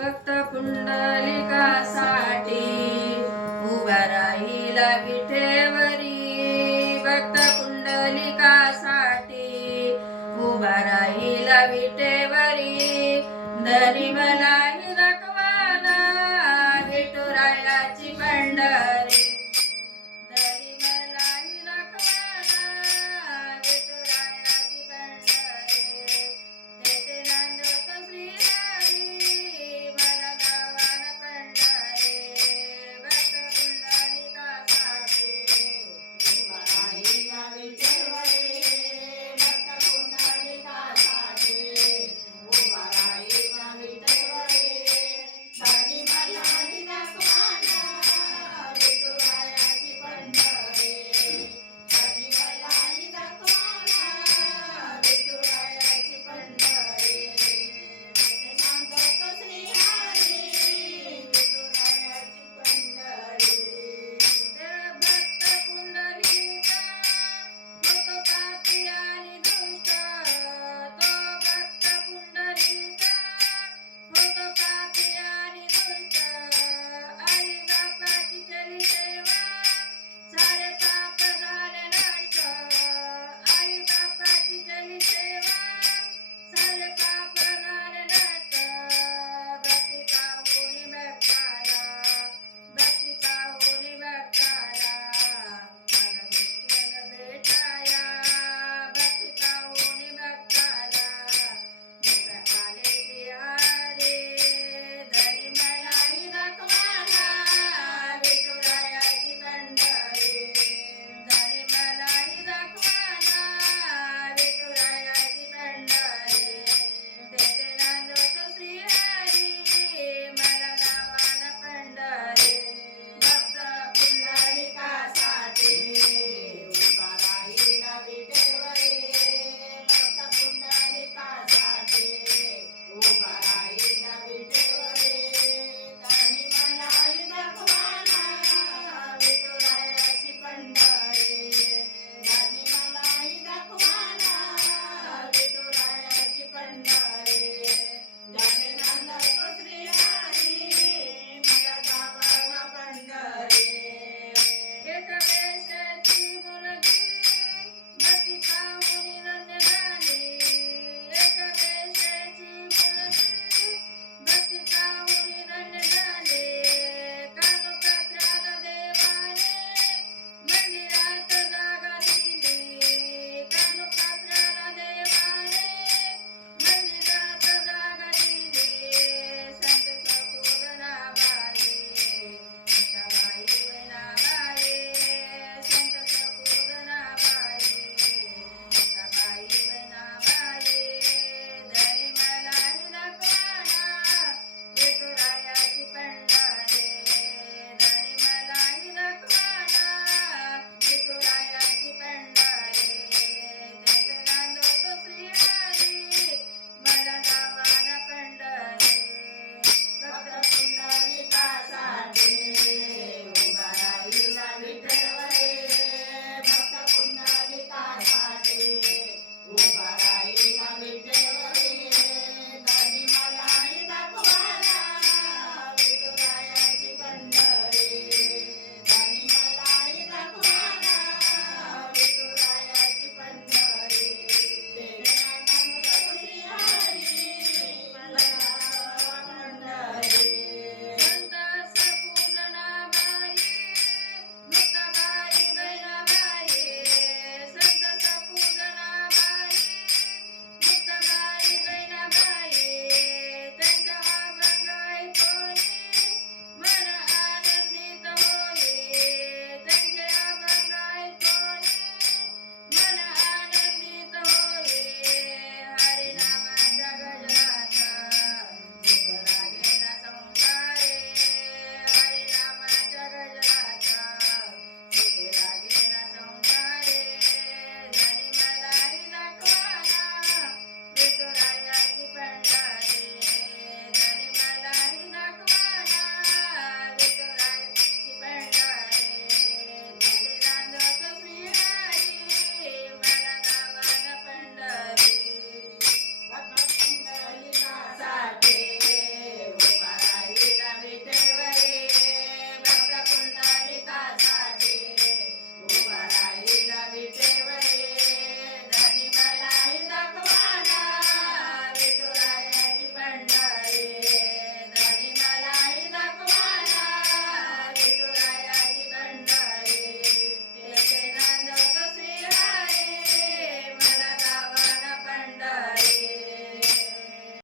भक्त पुंडलिकासाठी उभा राहिला विठेवरी. भक्त पुंडलिकासाठी उभा राहिला विठेवरी. धनी